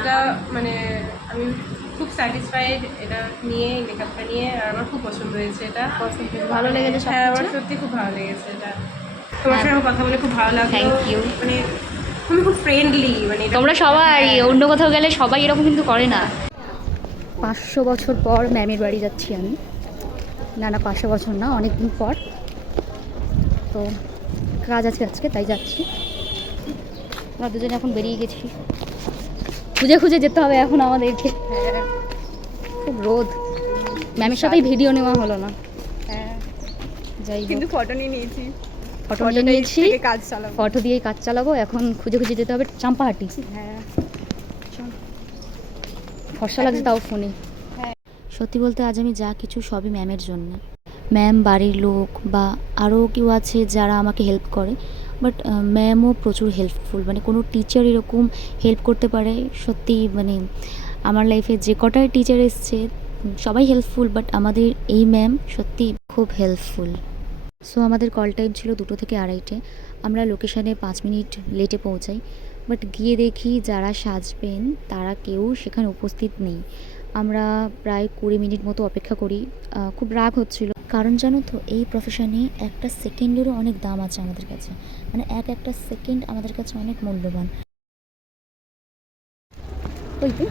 এটা মানে আমি খুব স্যাটিসফাইড এটা নিয়ে, মেকআপটা নিয়ে। আর আমার খুব পছন্দ হয়েছে এটা। ভালো লেগেছে? হ্যাঁ, আমার সত্যি খুব ভালো লেগেছে এটা। তোমার সঙ্গে কথা বলে খুব ভালো লাগলো। Thank you. মানে তুমি খুব ফ্রেন্ডলি, মানে তোমরা সবাই অন্য কোথাও গেলে সবাই এরকম কিন্তু করে না। 500 বছর পর ম্যামের বাড়ি যাচ্ছি আমি। না 500 বছর না, অনেক দিন পর। তো কাজ আছে আজকে, তাই যাচ্ছি। আমরা দুজনে এখন বেরিয়ে গেছি, খুঁজে খুঁজে যেতে হবে এখন আমাদেরকে। খুব রোদ, ম্যামের সাথেই ভিডিও নেওয়া হলো না। হ্যাঁ, যাই কিন্তু ফটো নিয়ে নিয়েছি। ফটো নিয়ে নিয়েছি, কাজ চালাবো। ফটো দিয়েই কাজ চালাবো। এখন খুঁজে খুঁজে যেতে হবে চাম্পাহাটি। হ্যাঁ, ফর্সা লাগছে তাও ফোনে। সত্যি বলতে আজ আমি যা কিছু সবই ম্যামের জন্য। ম্যাম, বাড়ির লোক বা আরও কেউ আছে যারা আমাকে হেল্প করে, বাট ম্যামও প্রচুর হেল্পফুল। মানে কোনো টিচার এরকম হেল্প করতে পারে সত্যি। মানে আমার লাইফে যে কটাই টিচার এসছে সবাই হেল্পফুল, বাট আমাদের এই ম্যাম সত্যি খুব হেল্পফুল। সো আমাদের কল টাইম ছিল 2 থেকে 2:30। আমরা লোকেশানে 5 মিনিট লেটে পৌঁছাই, বাট গিয়ে দেখি যারা সাজবেন তারা কেউ সেখানে উপস্থিত নেই। আমরা প্রায় 20 মিনিট মতো অপেক্ষা করি। খুব রাগ হচ্ছিল, কারণ জানো তো এই প্রফেশনে একটা সেকেন্ডেরও অনেক দাম আছে আমাদের কাছে। মানে একটা সেকেন্ড আমাদের কাছে অনেক মূল্যবান। ওই তো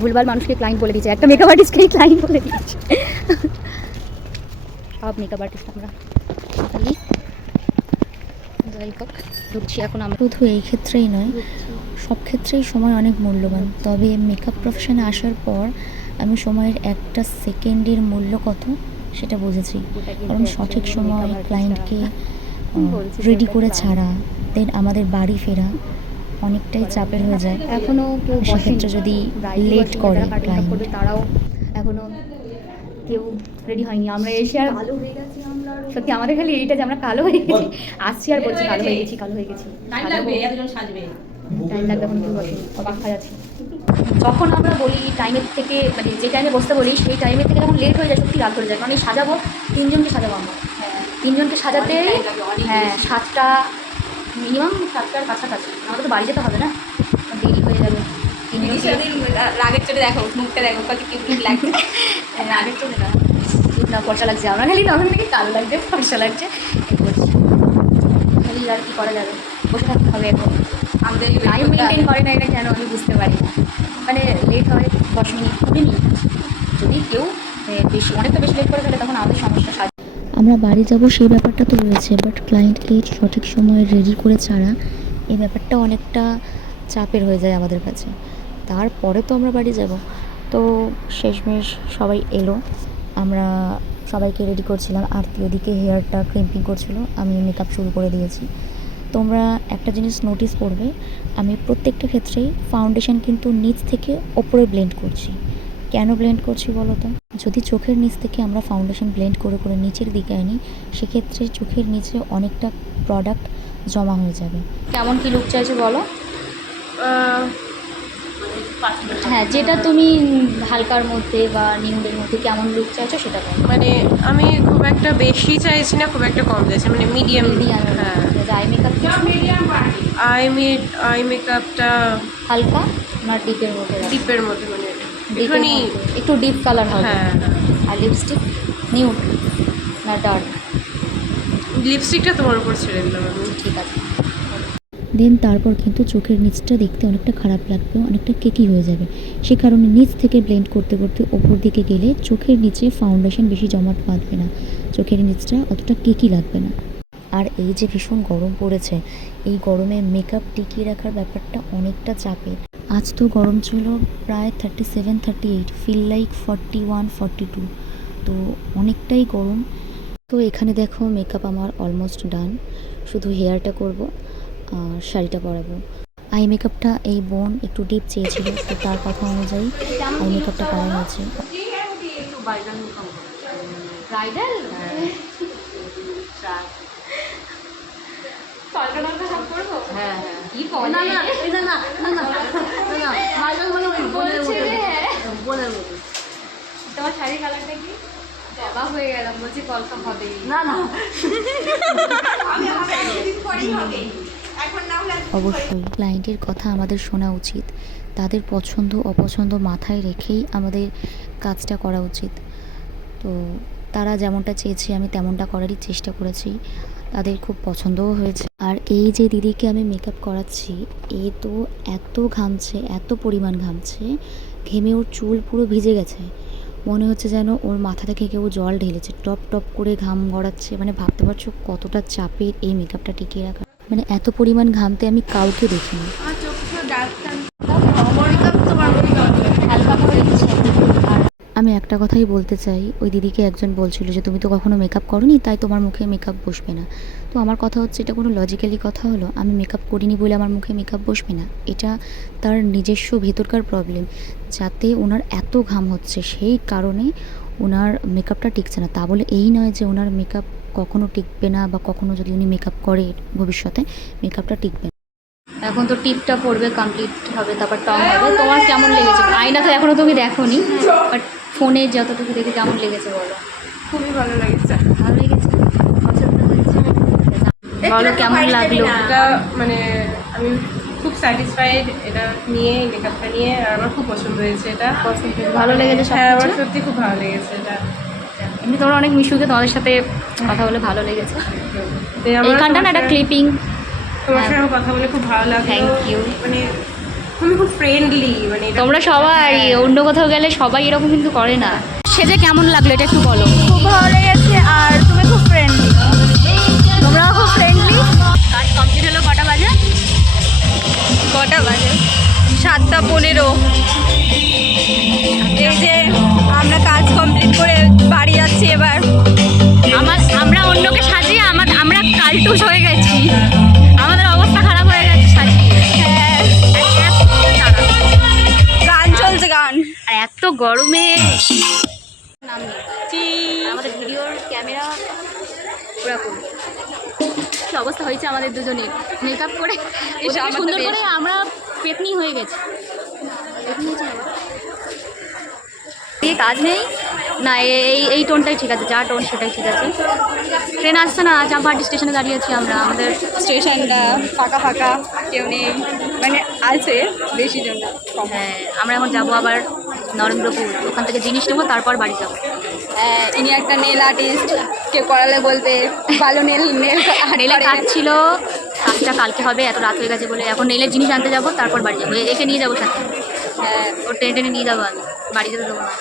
ভুলভাল মানুষকে ক্লায়েন্ট বলে দিয়েছে, একটা মেকআপ আর্টিস্টকেই ক্লায়েন্ট বলে দিয়েছে। সব মেকআপ আর্টিস্ট আমরা। যাই হোক, ঢুকছি এখন আমরা। শুধু এই ক্ষেত্রেই নয়, সব ক্ষেত্রেই সময় অনেক মূল্যবান। তবে মেকআপ প্রফেশনে আসার পর আমি সময়ের একটা সেকেন্ডের মূল্য কত সেটা বুঝেছি। কারণ সঠিক সময় ক্লায়েন্টকে রেডি করে ছাড়া, দেন আমাদের বাড়ি ফেরা অনেকটাই চাপের হয়ে যায়। এখনও কেউ সেক্ষেত্রে যদি লেট করে ক্লায়েন্ট, তারাও এখনও কেউ রেডি হয়নি। আমরা এসে আর কালো হয়ে গেছি। আমরা সত্যি আমাদের খালি এইটা যে আমরা কালো হয়ে গেছি, আসছি আর বলছি কালো হয়ে গেছি, কালো হয়ে গেছি। টাইম লাগবে, এতজন সাজবে, টাইম লাগবে। এখন কেউ বসে অবাক হয়ে যাচ্ছে। যখন আমরা বলি টাইমের থেকে, মানে যে টাইমে বসতে বলি সেই টাইমের থেকে যখন লেট হয়ে যায় সত্যি রাগ করে যায়। কারণ এই সাজাবো 3 জনকে সাজাবো আমরা। 3 জনকে সাজাতে হ্যাঁ 7টা, মিনিমাম 7টার কাছাকাছি। আমাদের তো বাড়ি যেতে হবে না, দেরি হয়ে যাবে। রাগের চোটে দেখো, মুখটা দেখো কত কিউট লাগছে। রাগের চোটে না ফর্সা লাগছে। আমরা খালি তখন থেকে কালো লাগছে, ফর্সা লাগছে খালি। আর কি করা যাবে, বসে থাকতে হবে। এখন আমাদের টাইম মেনটেন করে না, এটা কেন আমি বুঝতে পারি না। মানে লেট হয় 10 মিনিট 20 মিনিট। যদি কেউ বেশি অনেকটা বেশি লেট করে ফেলে তখন আমাদের সমস্যা। আমরা বাড়ি যাব সেই ব্যাপারটা তো রয়েছে, বাট ক্লায়েন্টকে সঠিক সময়ে রেডি করে ছাড়া এই ব্যাপারটা অনেকটা চাপের হয়ে যায় আমাদের কাছে। তারপরে তো আমরা বাড়ি যাব। তো শেষমেশ সবাই এলো, আমরা সবাইকে রেডি করছিলাম। আরতি ওদিকে হেয়ারটা ক্রিম্পিং করছিল, আমি মেকআপ শুরু করে দিয়েছি। তোমরা একটা জিনিস নোটিস করবে, আমি প্রত্যেকটা ক্ষেত্রেই ফাউন্ডেশন কিন্তু নিচ থেকে ওপরে ব্লেন্ড করছি। কেন ব্লেন্ড করছি বলো তো? যদি চোখের নিচ থেকে আমরা ফাউন্ডেশন ব্লেন্ড করে করে নিচের দিকে আনি, সেক্ষেত্রে চোখের নিচে অনেকটা প্রোডাক্ট জমা হয়ে যাবে। কেমন কি লুক চাইছো বলো? হ্যাঁ, যেটা তুমি হালকার মধ্যে বা নিউডের মধ্যে কেমন লুক চাইছো সেটা বলো। মানে আমি খুব একটা বেশি চাইছি না, খুব একটা কম চাইছি, মানে মিডিয়াম। হ্যাঁ, আই মেকআপ আই মেকআপটা হালকা না ডিপের মধ্যে? ডিপের মধ্যে, মানে একটুখানি একটু ডিপ কালার হবে। হ্যাঁ, আর লিপস্টিক নিউড না ডার্ক? লিপস্টিকটা তোমার উপর ছেড়ে দিলাম আমি। ঠিক আছে। দেন তারপর কিন্তু চোখের নিচটা দেখতে অনেকটা খারাপ লাগবে, অনেকটা কেকি হয়ে যাবে। সে কারণে নিচ থেকে ব্লেন্ড করতে করতে ওপর দিকে গেলে চোখের নিচে ফাউন্ডেশন বেশি জমাট বাঁধবে না, চোখের নিচটা অতটা কেকি লাগবে না। আর এই যে ভীষণ গরম পড়েছে, এই গরমে মেকআপ টিকিয়ে রাখার ব্যাপারটা অনেকটা চাপের। আজ তো গরম ছিল প্রায় 37-38, ফিল লাইক 41-42, তো অনেকটাই গরম। তো এখানে দেখো মেকআপ আমার অলমোস্ট ডান, শুধু হেয়ারটা করব আর শাড়িটা পরাবো। আই মেকআপটা এই বোন একটু ডিপ চেয়েছিল, তো তার কথা অনুযায়ী আই মেকআপটা করা হয়েছে। ব্রাইডাল হ্যাঁ হ্যাঁ, কি বল না না না না না না না, ব্রাইডাল মানে ওই বোনের মতো। তোমার শাড়ি কালারটা কি? অবাক হয়ে গেলাম, বলছি কলকা হবে না না, আমি দিন পরেই হবে। অবশ্যই ক্লায়েন্টের কথা আমাদের শোনা উচিত, তাদের পছন্দ অপছন্দ মাথায় রেখেই আমাদের কাজটা করা উচিত। তো তারা যেমনটা চেয়েছে আমি তেমনটা করারই চেষ্টা করেছি, তাদের খুব পছন্দও হয়েছে। আর এই যে দিদিকে আমি মেকআপ করাচ্ছি, এ তো এত ঘামছে, এত পরিমাণ ঘামছে, ঘেমে ওর চুল পুরো ভিজে গেছে, মনে হচ্ছে যেন ওর মাথা থেকে কেউ জল ঢেলেছে, টপ টপ করে ঘাম গড়াচ্ছে। মানে ভাবতে পারছো কতটা চাপের এই মেকআপটা টিকিয়ে রাখা। মানে এত পরিমাণ ঘামতে আমি কাউকে দেখিনি। আমি একটা কথাই বলতে চাই, ওই দিদিকে একজন বলছিল যে তুমি তো কখনো মেকআপ করোনি, তাই তোমার মুখে মেকআপ বসবে না। তো আমার কথা হচ্ছে, এটা কোনো লজিক্যালি কথা হলো? আমি মেকআপ করিনি বলে আমার মুখে মেকআপ বসবে না? এটা তার নিজস্ব ভেতরকার প্রবলেম, যাতে ওনার এত ঘাম হচ্ছে সেই কারণে ওনার মেকআপটা টিকছে না। তা বলে এই নয় যে ওনার মেকআপ কখনো টিকবে না, বা কখনো যদি উনি মেকআপ করে ভবিষ্যতে মেকআপটা টিকবে না। এখন তো টিপটা পড়বে, কমপ্লিট হবে, তারপর টং হবে। তোমার কেমন লেগেছে? আয়না তো এখনও তুমি দেখোনি, বাট ফোনে যতটুকু দেখে কেমন লেগেছে বলো। খুবই ভালো লাগছে। ভালো লেগেছে, পছন্দ হয়েছে? বলো কেমন লাগলো? এটা মানে আমি খুব স্যাটিসফাইড এটা নিয়ে, মেকআপটা নিয়ে। আর আমার খুব পছন্দ হয়েছে এটা। ভালো লেগেছে হ্যাঁ, আমার সবকিছু? সত্যি খুব ভালো লেগেছে এটা। এমনি তোমরা অনেক মিশুকে, তোমাদের সাথে কথা বলে ভালো লেগেছে। তো আমার এইখানটা না একটা ক্লিপিং, তোমার সাথে আমার কথা বলে খুব ভালো লাগলো। Thank you. মানে তুমি খুব ফ্রেন্ডলি, মানে এটা- তোমরা সবাই অন্য কোথাও গেলে সবাই এরকম কিন্তু করে না। সেজে কেমন লাগলো এটা একটু বলো। খুব ভালো লেগেছে, আর তুমি খুব ফ্রেন্ডলি, তোমরাও খুব ফ্রেন্ডলি। কাজ কমপ্লিট হলো কটা বাজে? কটা বাজে? 7:15। এই যে আমরা কাজ কমপ্লিট করে বাড়ি যাচ্ছি এবার। আমরা অন্যকে সাজিয়ে আমরা কালটুস হয়ে গেছি, আমাদের অবস্থা খারাপ হয়ে গেছে সাজিয়ে। হ্যাঁ, গান চলছে, গান। আর এত গরমে নাম নেই। আর আমাদের ভিডিওর ক্যামেরা পুরো করবে। কি অবস্থা হয়েছে আমাদের দুজনের মেকআপ করে এসে আমার তো সুন্দর বেশ। করে আমরা পেতনি হয়ে গেছি। পেতনি হয়েছে না? এই কাজ নেই না, এই টোনটাই ঠিক আছে, যা টোন সেটাই ঠিক আছে। ট্রেন আসছে না, চাম্পাহাটি স্টেশনে দাঁড়িয়ে আছি আমরা। আমাদের স্টেশনটা ফাঁকা ফাঁকা, কেউ নেই, মানে আছে বেশি জন না, কম। হ্যাঁ, আমরা এখন যাবো আবার নরেন্দ্রপুর, ওখান থেকে জিনিস নেবো, তারপর বাড়ি যাবো। ইনি একটা নেল আর্টিস্ট, কেউ করালে বলবে ভালো নেল নেলের কাজ ছিল, কাজটা কালকে হবে, এত রাত হয়ে গেছে বলে এখন নেলের জিনিস আনতে যাবো, তারপর বাড়ি যাবো। একে নিয়ে যাবো সাথে, হ্যাঁ। ওর টেনে টেনে নিয়ে যাবো, আমি বাড়ি যেতে দেবো না।